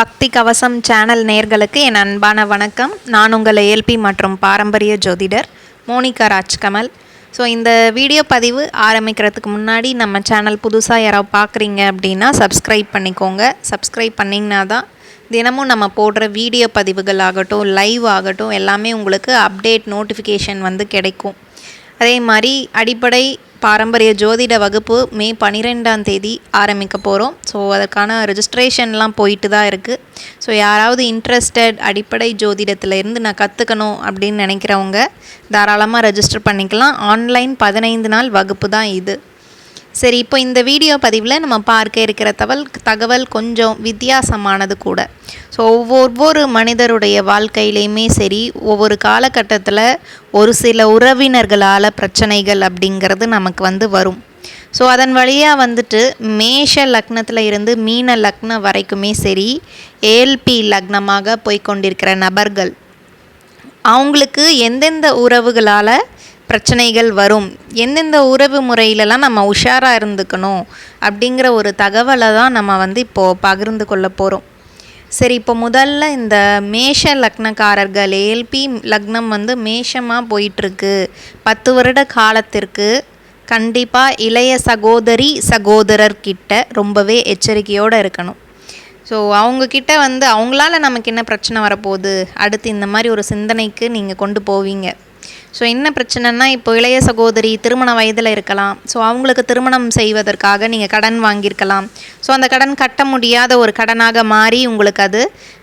பக்தி கவசம் சேனல் நேயர்களுக்கு என் அன்பான வணக்கம். நான் உங்கள் ஏஎல்பி மற்றும் பாரம்பரிய ஜோதிடர் மோனிகா ராஜ்கமல். ஸோ இந்த வீடியோ பதிவு ஆரம்பிக்கிறதுக்கு முன்னாடி நம்ம சேனல் புதுசாக யாராவது பார்க்குறீங்க அப்படின்னா சப்ஸ்கிரைப் பண்ணிக்கோங்க. சப்ஸ்கிரைப் பண்ணிங்கன்னா தான் தினமும் நம்ம போடுற வீடியோ பதிவுகள் ஆகட்டும், லைவ் ஆகட்டும், எல்லாமே உங்களுக்கு அப்டேட் நோட்டிஃபிகேஷன் வந்து கிடைக்கும். அதே மாதிரி அடிப்படை பாரம்பரிய ஜோதிட வகுப்பு மே 12ஆம் தேதி ஆரம்பிக்க போகிறோம். ஸோ அதற்கான ரெஜிஸ்ட்ரேஷன்லாம் போயிட்டு தான் இருக்குது. ஸோ யாராவது இன்ட்ரெஸ்டட் அடிப்படை ஜோதிடத்தில் இருந்து நான் கற்றுக்கணும் அப்படின்னு நினைக்கிறவங்க தாராளமாக ரெஜிஸ்டர் பண்ணிக்கலாம். ஆன்லைன் 15 நாள் வகுப்பு தான் இது. சரி, இப்போ இந்த வீடியோ பதிவில் நம்ம பார்க்க இருக்கிற தகவல் கொஞ்சம் வித்தியாசமானது கூட. ஸோ ஒவ்வொரு மனிதருடைய வாழ்க்கையிலையுமே சரி, ஒவ்வொரு காலகட்டத்தில் ஒரு சில உறவினர்களால் பிரச்சனைகள் அப்படிங்கிறது நமக்கு வந்து வரும். ஸோ அதன் வழியாக வந்துட்டு மேஷ லக்னத்தில் இருந்து மீன லக்னம் வரைக்குமே சரி, ஏஎல்பி லக்னமாக போய்கொண்டிருக்கிற நபர்கள் அவங்களுக்கு எந்தெந்த உறவுகளால் பிரச்சனைகள் வரும், எந்தெந்த உறவு முறையிலலாம் நம்ம உஷாராக இருந்துக்கணும் அப்படிங்கிற ஒரு தகவலை தான் நம்ம வந்து இப்போது பகிர்ந்து கொள்ள போகிறோம். சரி, இப்போ முதல்ல இந்த மேஷ லக்னக்காரர்கள், ஏஎல்பி லக்னம் வந்து மேஷமாக போயிட்டுருக்கு 10 வருட காலத்திற்கு கண்டிப்பாக இளைய சகோதரர்கிட்ட ரொம்பவே எச்சரிக்கையோடு இருக்கணும். ஸோ அவங்கக்கிட்ட வந்து அவங்களால நமக்கு என்ன பிரச்சனை வரப்போகுது, அடுத்து இந்த மாதிரி ஒரு சிந்தனைக்கு நீங்கள் கொண்டு போவீங்க. ஸோ என்ன பிரச்சனைனா, இப்போ இளைய சகோதரி திருமண வயதில் இருக்கலாம். ஸோ அவங்களுக்கு திருமணம் செய்வதற்காக நீங்கள் கடன் வாங்கியிருக்கலாம். ஸோ அந்த கடன் கட்ட முடியாத ஒரு கடனாக மாறி உங்களுக்கு அது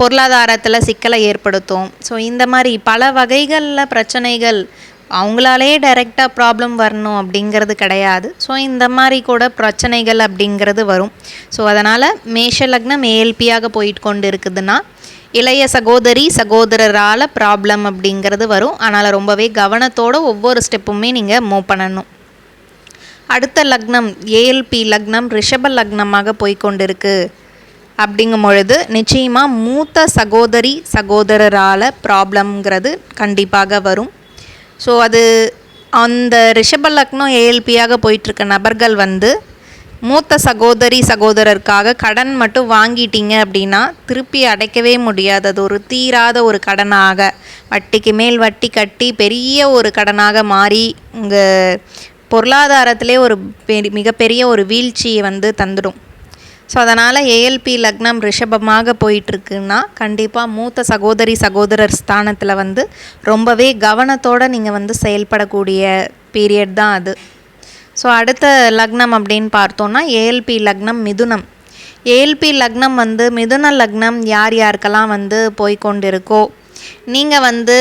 பொருளாதாரத்தில் சிக்கலை ஏற்படுத்தும். ஸோ இந்த மாதிரி பல வகைகளில் பிரச்சனைகள், அவங்களாலே டைரெக்டாக ப்ராப்ளம் வரணும் அப்படிங்கிறது கிடையாது. ஸோ இந்த மாதிரி கூட பிரச்சனைகள் அப்படிங்கிறது வரும். ஸோ அதனால் மேஷ லக்னம் ஏஎல்பியாக போயிட்டு கொண்டு இருக்குதுன்னா இளைய சகோதரரால் ப்ராப்ளம் அப்படிங்கிறது வரும். அதனால் ரொம்பவே கவனத்தோடு ஒவ்வொரு ஸ்டெப்புமே நீங்கள் மூவ் பண்ணணும். அடுத்த லக்னம் ஏஎல்பி லக்னம் ரிஷப லக்னமாக போய்கொண்டிருக்கு அப்படிங்கும் பொழுது நிச்சயமாக மூத்த சகோதரரால் ப்ராப்ளம்ங்கிறது கண்டிப்பாக வரும். ஸோ அது அந்த ரிஷப லக்னம் ஏஎல்பியாக போயிட்டுருக்க நபர்கள் வந்து மூத்த சகோதரருக்காக கடன் மட்டும் வாங்கிட்டீங்க அப்படின்னா திருப்பி அடைக்கவே முடியாது. அது ஒரு தீராத ஒரு கடனாக, வட்டிக்கு மேல் வட்டி கட்டி பெரிய ஒரு கடனாக மாறி உங்கள் பொருளாதாரத்திலே ஒரு மிகப்பெரிய ஒரு வீழ்ச்சியை வந்து தந்துடும். ஸோ அதனால் ஏஎல்பி லக்னம் ரிஷபமாக போயிட்டுருக்குன்னா கண்டிப்பாக மூத்த சகோதரர் ஸ்தானத்தில் வந்து ரொம்பவே கவனத்தோடு நீங்கள் வந்து செயல்படக்கூடிய பீரியட் தான் அது. ஸோ அடுத்த லக்னம் அப்படின்னு பார்த்தோன்னா ஏஎல்பி லக்னம் மிதுனம். ஏஎல்பி லக்னம் வந்து மிதுன லக்னம் யாருக்கெல்லாம் வந்து போய்கொண்டிருக்கோ, நீங்கள் வந்து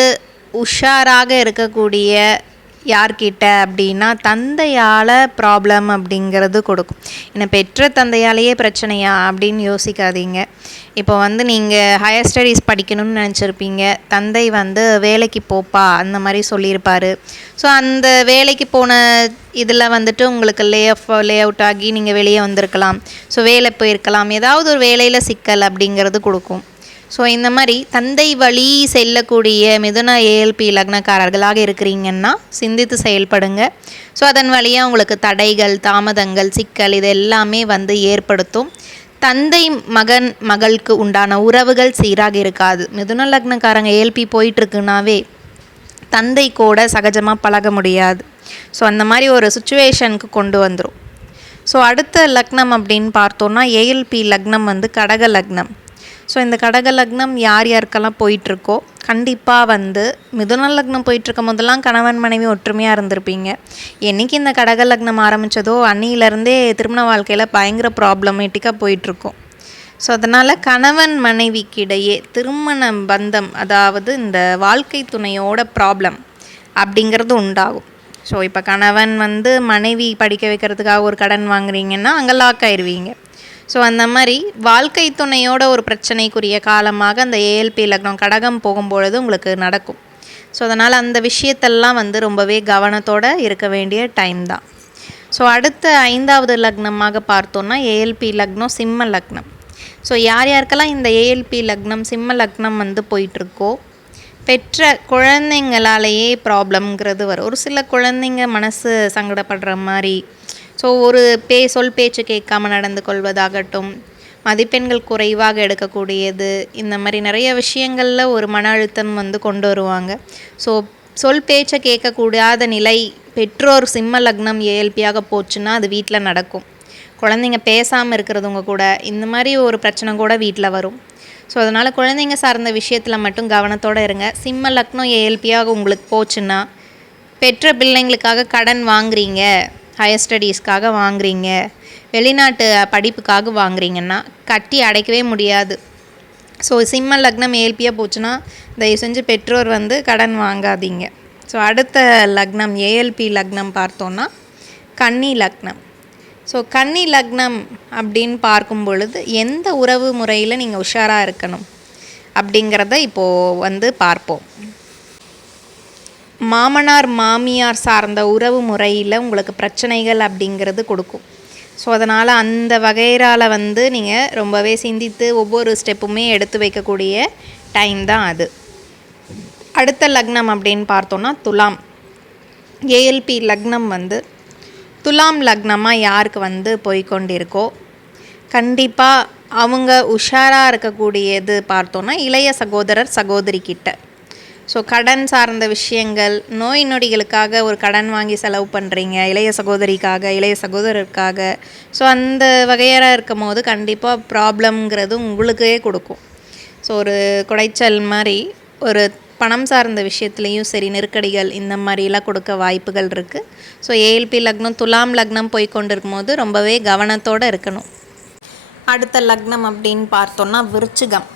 உஷாராக இருக்கக்கூடிய யார்கிட்ட அப்படின்னா தந்தையால் ப்ராப்ளம் அப்படிங்கிறது கொடுக்கும். ஏன்னா பெற்ற தந்தையாலேயே பிரச்சனையா அப்படின்னு யோசிக்காதீங்க. இப்போ வந்து நீங்கள் ஹையர் ஸ்டடீஸ் படிக்கணும்னு நினச்சிருப்பீங்க, தந்தை வந்து வேலைக்கு போப்பா அந்த மாதிரி சொல்லியிருப்பார். ஸோ அந்த வேலைக்கு போன இதில் வந்துட்டு உங்களுக்கு லே அவுட் ஆகி நீங்கள் வெளியே வந்திருக்கலாம். ஸோ வேலை போயிருக்கலாம், ஏதாவது ஒரு வேலையில் சிக்கல் அப்படிங்கிறது கொடுக்கும். ஸோ இந்த மாதிரி தந்தை வழி செல்லக்கூடிய மிதுன ஏஎல்பி லக்னக்காரர்களாக இருக்கிறீங்கன்னா சிந்தித்து செயல்படுங்க. ஸோ அதன் வழியாக உங்களுக்கு தடைகள், தாமதங்கள், சிக்கல் இது எல்லாமே வந்து ஏற்படுத்தும். தந்தை மகளுக்கு உண்டான உறவுகள் சீராக இருக்காது. மிதுன லக்னக்காரங்க ஏஎல்பி போயிட்டுருக்குனாவே தந்தை கூட சகஜமாக பழக முடியாது. ஸோ அந்த மாதிரி ஒரு சுச்சுவேஷனுக்கு கொண்டு வந்துடும். ஸோ அடுத்த லக்னம் அப்படின்னு பார்த்தோன்னா ஏஎல்பி லக்னம் வந்து கடக லக்னம். ஸோ இந்த கடக லக்னம் யாருக்கெல்லாம் போயிட்டுருக்கோ கண்டிப்பாக வந்து மிதுன லக்னம் போயிட்டுருக்கும் போதெல்லாம் கணவன் மனைவி ஒற்றுமையாக இருந்திருப்பீங்க. என்றைக்கு இந்த கடக லக்னம் ஆரம்பித்ததோ அன்னியிலேருந்தே திருமண வாழ்க்கையில் பயங்கர ப்ராப்ளமேட்டிக்காக போயிட்டுருக்கோம். ஸோ அதனால் கணவன் மனைவிக்கிடையே திருமண பந்தம், அதாவது இந்த வாழ்க்கை துணையோட ப்ராப்ளம் அப்படிங்கிறது உண்டாகும். ஸோ இப்போ கணவன் வந்து மனைவி படிக்க வைக்கிறதுக்காக ஒரு கடன் வாங்குறீங்கன்னா அங்கே லாக் ஆயிடுவீங்க. ஸோ அந்த மாதிரி வாழ்க்கை துணையோட ஒரு பிரச்சனைக்குரிய காலமாக அந்த ஏஎல்பி லக்னம் கடகம் போகும்பொழுது உங்களுக்கு நடக்கும். ஸோ அதனால் அந்த விஷயத்தெல்லாம் வந்து ரொம்பவே கவனத்தோடு இருக்க வேண்டிய டைம் தான். ஸோ அடுத்த 5வது லக்னமாக பார்த்தோன்னா ஏஎல்பி லக்னம் சிம்ம லக்னம். ஸோ யாருக்கெல்லாம் இந்த ஏஎல்பி லக்னம் சிம்ம லக்னம் வந்து போயிட்டுருக்கோ பெற்ற குழந்தைங்களாலேயே ப்ராப்ளம்ங்கிறது வரும். ஒரு சில குழந்தைங்க மனசு சங்கடப்படுற மாதிரி ஸோ ஒரு சொல் பேச்சு கேட்காம நடந்து கொள்வதாகட்டும், மதிப்பெண்கள் குறைவாக எடுக்கக்கூடியது, இந்த மாதிரி நிறைய விஷயங்களில் ஒரு மன அழுத்தம் வந்து கொண்டு வருவாங்க. ஸோ சொல் பேச்சை கேட்கக்கூடாத நிலை பெற்றோர் சிம்ம லக்னம் ஏஎல்பியாக போச்சுன்னா அது வீட்டில் நடக்கும். குழந்தைங்க பேசாமல் இருக்கிறதுங்க கூட இந்த மாதிரி ஒரு பிரச்சனை கூட வீட்டில் வரும். ஸோ அதனால் குழந்தைங்க சார்ந்த விஷயத்தில் மட்டும் கவனத்தோடு இருங்க. சிம்ம லக்னம் ஏஎல்பியாக உங்களுக்கு போச்சுன்னா, பெற்ற பிள்ளைங்களுக்காக கடன் வாங்குறீங்க, ஹையர் ஸ்டடீஸ்க்காக வாங்குறீங்க, வெளிநாட்டு படிப்புக்காக வாங்குறீங்கன்னா கட்டி அடைக்கவே முடியாது. ஸோ சிம்ம லக்னம் ஏஎல்பியாக போச்சுன்னா தயவு செஞ்சு பெற்றோர் வந்து கடன் வாங்காதீங்க. ஸோ அடுத்த லக்னம் ஏஎல்பி லக்னம் பார்த்தோன்னா கன்னி லக்னம். ஸோ கன்னி லக்னம் அப்படின்னு பார்க்கும் பொழுது எந்த உறவு முறையில் நீங்கள் உஷாராக இருக்கணும் அப்படிங்கிறத இப்போது வந்து பார்ப்போம். மாமனார் மாமியார் சார்ந்த உறவு முறையில் உங்களுக்கு பிரச்சனைகள் அப்படிங்கிறது கொடுக்கும். ஸோ அதனால் அந்த வகைரால் வந்து நீங்கள் ரொம்பவே சிந்தித்து ஒவ்வொரு ஸ்டெப்புமே எடுத்து வைக்கக்கூடிய டைம் தான் அது. அடுத்த லக்னம் அப்படின்னு பார்த்தோன்னா துலாம். ஏஎல்பி லக்னம் வந்து துலாம் லக்னமாக யாருக்கு வந்து போய்கொண்டிருக்கோ கண்டிப்பாக அவங்க உஷாராக இருக்கக்கூடியது பார்த்தோன்னா இளைய சகோதரர் சகோதரிக்கிட்ட. ஸோ கடன் சார்ந்த விஷயங்கள், நோய் நொடிகளுக்காக ஒரு கடன் வாங்கி செலவு பண்ணுறீங்க இளைய சகோதரிக்காக, இளைய சகோதரருக்காக. ஸோ அந்த வகையாக இருக்கும் போது கண்டிப்பாக ப்ராப்ளம்ங்கிறது உங்களுக்கே கொடுக்கும். ஸோ ஒரு குடைச்சல் மாதிரி ஒரு பணம் சார்ந்த விஷயத்துலேயும் சரி, நெருக்கடிகள் இந்த மாதிரிலாம் கொடுக்க வாய்ப்புகள் இருக்குது. ஸோ ஏஎல்பி லக்னம் துலாம் லக்னம் போய்கொண்டு இருக்கும்போது ரொம்பவே கவனத்தோடு இருக்கணும். அடுத்த லக்னம் அப்படின்னு பார்த்தோன்னா விருச்சிகம்.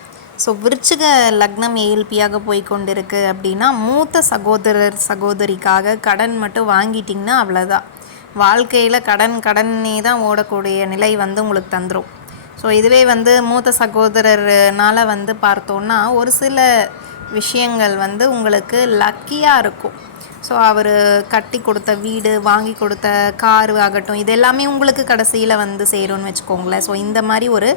ஸோ விருச்சிக லக்னம் ஏஎல்பியாக போய்கொண்டிருக்கு அப்படின்னா, மூத்த சகோதரர் சகோதரிக்காக கடன் மட்டும் வாங்கிட்டிங்கன்னா அவ்வளோதான். வாழ்க்கையில் கடனே தான் ஓடக்கூடிய நிலை வந்து உங்களுக்கு தந்துடும். ஸோ இதுவே வந்து மூத்த சகோதரர்னால் வந்து பார்த்தோன்னா ஒரு சில விஷயங்கள் வந்து உங்களுக்கு லக்கியாக இருக்கும். ஸோ அவர் கட்டி கொடுத்த வீடு, வாங்கி கொடுத்த காரு ஆகட்டும், இது எல்லாமே உங்களுக்கு கடைசியில் வந்து சேரும்னு வச்சுக்கோங்களேன். ஸோ இந்த மாதிரி ஒரு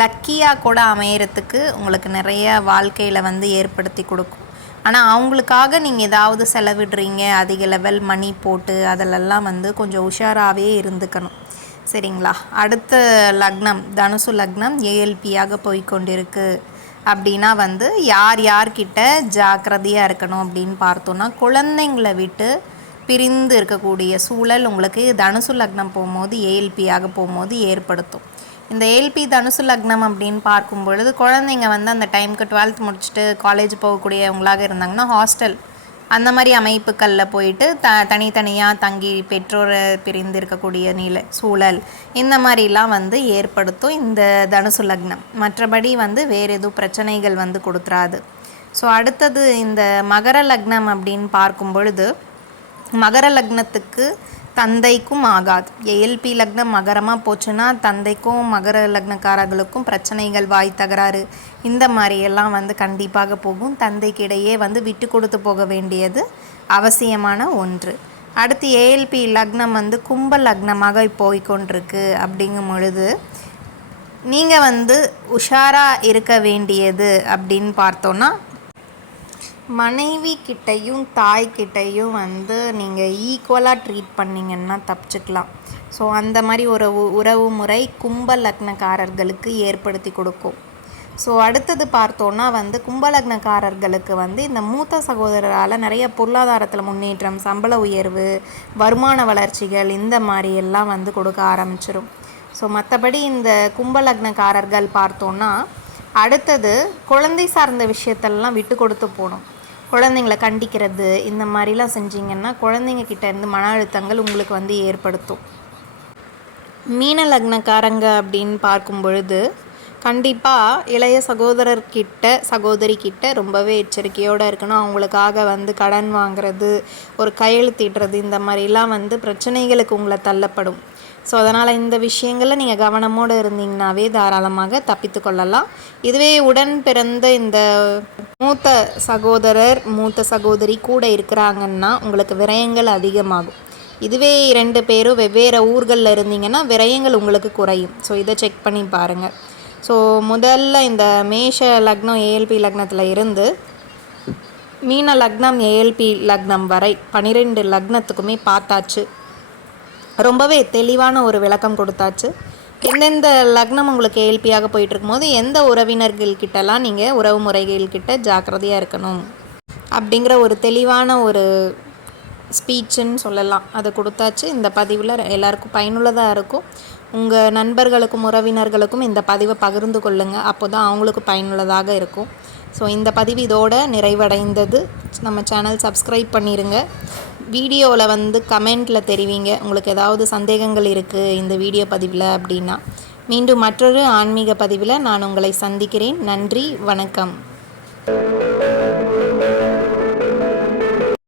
லக்கியாக கூட அமையறதுக்கு உங்களுக்கு நிறைய வாழ்க்கையில் வந்து ஏற்படுத்தி கொடுக்கும். ஆனால் அவங்களுக்காக நீங்கள் ஏதாவது செலவிடுறீங்க, அதிக லெவல் மணி போட்டு, அதிலெல்லாம் வந்து கொஞ்சம் உஷாராகவே இருந்துக்கணும். சரிங்களா? அடுத்த லக்னம் தனுசு லக்னம் ஏஎல்பியாக போய்கொண்டிருக்கு அப்படின்னா வந்து யார்கிட்ட ஜாக்கிரதையாக இருக்கணும் அப்படின்னு பார்த்தோன்னா, குழந்தைங்களை விட்டு பிரிந்து இருக்கக்கூடிய சூழல் உங்களுக்கு தனுசு லக்னம் போகும்போது ஏஎல்பியாக போகும்போது ஏற்படுத்தும். இந்த ஏஎல்பி தனுசு லக்னம் அப்படின்னு பார்க்கும் பொழுது குழந்தைங்க வந்து அந்த டைமுக்கு 12th முடிச்சுட்டு காலேஜ் போகக்கூடியவங்களாக இருந்தாங்கன்னா ஹாஸ்டல் அந்த மாதிரி அமைப்புகளில் போயிட்டு தனித்தனியாக தங்கி பெற்றோரை பிரிந்து இருக்கக்கூடிய சூழல் இந்த மாதிரிலாம் வந்து ஏற்படுத்தும் இந்த தனுசு லக்னம். மற்றபடி வந்து வேறு எதுவும் பிரச்சனைகள் வந்து கொடுத்துறாது. ஸோ அடுத்தது இந்த மகர லக்னம் அப்படின்னு பார்க்கும் பொழுது, மகர லக்னத்துக்கு தந்தைக்கும் ஆகாது. ஏஎல்பி லக்னம் மகரமாக போச்சுன்னா தந்தைக்கும் மகர லக்னக்காரர்களுக்கும் பிரச்சனைகள், வாய் தகராறு இந்த மாதிரியெல்லாம் வந்து கண்டிப்பாக போகும். தந்தைக்கு இடையே வந்து விட்டு கொடுத்து போக வேண்டியது அவசியமான ஒன்று. அடுத்து ஏஎல்பி லக்னம் வந்து கும்ப லக்னமாக போய்கொண்டிருக்கு அப்படிங்கும் பொழுது நீங்கள் வந்து உஷாராக இருக்க வேண்டியது அப்படின்னு பார்த்தோன்னா, மனைவி கிட்டையும் தாய்கிட்டையும் வந்து நீங்கள் ஈக்குவலாக ட்ரீட் பண்ணிங்கன்னா தப்பிச்சுக்கலாம். ஸோ அந்த மாதிரி ஒரு உறவு முறை கும்ப லக்னக்காரர்களுக்கு ஏற்படுத்தி கொடுக்கும். ஸோ அடுத்தது பார்த்தோன்னா வந்து கும்பலக்னக்காரர்களுக்கு வந்து இந்த மூத்த சகோதரரால் நிறைய பொருளாதாரத்தில் முன்னேற்றம், சம்பள உயர்வு, வருமான வளர்ச்சிகள் இந்த மாதிரி எல்லாம் வந்து கொடுக்க ஆரம்பிச்சிடும். ஸோ மற்றபடி இந்த கும்பலக்னக்காரர்கள் பார்த்தோன்னா அடுத்தது குழந்தை சார்ந்த விஷயத்தெல்லாம் விட்டு கொடுத்து போகணும். குழந்தைங்களை கண்டிக்கிறது இந்த மாதிரிலாம் செஞ்சிங்கன்னா குழந்தைங்க கிட்டேருந்து மன அழுத்தங்கள் உங்களுக்கு வந்து ஏற்படுத்தும். மீன லக்னக்காரங்க அப்படின்னு பார்க்கும் பொழுது கண்டிப்பாக இளைய சகோதரிக்கிட்ட ரொம்பவே எச்சரிக்கையோடு இருக்கணும். அவங்களுக்காக வந்து கடன் வாங்கிறது, ஒரு கையெழுத்திடுறது இந்த மாதிரிலாம் வந்து பிரச்சனைகளுக்கு உங்களை தள்ளப்படும். ஸோ அதனால் இந்த விஷயங்களில் நீங்கள் கவனமோடு இருந்தீங்கன்னாவே தாராளமாக தப்பித்து கொள்ளலாம். இதுவே உடன் பிறந்த இந்த மூத்த சகோதரர் மூத்த சகோதரி கூட இருக்கிறாங்கன்னா உங்களுக்கு விரயங்கள் அதிகமாகும். இதுவே 2 பேரும் வெவ்வேறு ஊர்களில் இருந்தீங்கன்னா விரயங்கள் உங்களுக்கு குறையும். ஸோ இதை செக் பண்ணி பாருங்கள். ஸோ முதல்ல இந்த மேஷ லக்னம் ஏஎல்பி லக்னத்தில் இருந்து மீன லக்னம் ஏஎல்பி லக்னம் வரை 12 லக்னத்துக்குமே பார்த்தாச்சு. ரொம்பவே தெளிவான ஒரு விளக்கம் கொடுத்தாச்சு. எந்தெந்த லக்னம் உங்களுக்கு ஏஎல்பியாக போயிட்டுருக்கும்போது எந்த உறவினர்கள்கிட்டலாம் நீங்கள் உறவு முறைகள்கிட்ட ஜாக்கிரதையாக இருக்கணும் அப்படிங்கிற ஒரு தெளிவான ஒரு ஸ்பீச்சுன்னு சொல்லலாம். அதை கொடுத்தாச்சு. இந்த பதிவில் எல்லாருக்கும் பயனுள்ளதாக இருக்கும். உங்கள் நண்பர்களுக்கும் உறவினர்களுக்கும் இந்த பதிவை பகிர்ந்து கொள்ளுங்கள். அப்போ தான் அவங்களுக்கு பயனுள்ளதாக இருக்கும். ஸோ இந்த பதிவு இதோட நிறைவடைந்தது. நம்ம சேனல் சப்ஸ்கிரைப் பண்ணிடுங்க. வீடியோவில் கமெண்ட்டில் தெரிவிங்க உங்களுக்கு ஏதாவது சந்தேகங்கள் இருக்குது இந்த வீடியோ பதிவில் அப்படின்னா. மீண்டும் மற்றொரு ஆன்மீக பதிவில் நான் உங்களை சந்திக்கிறேன். நன்றி, வணக்கம்.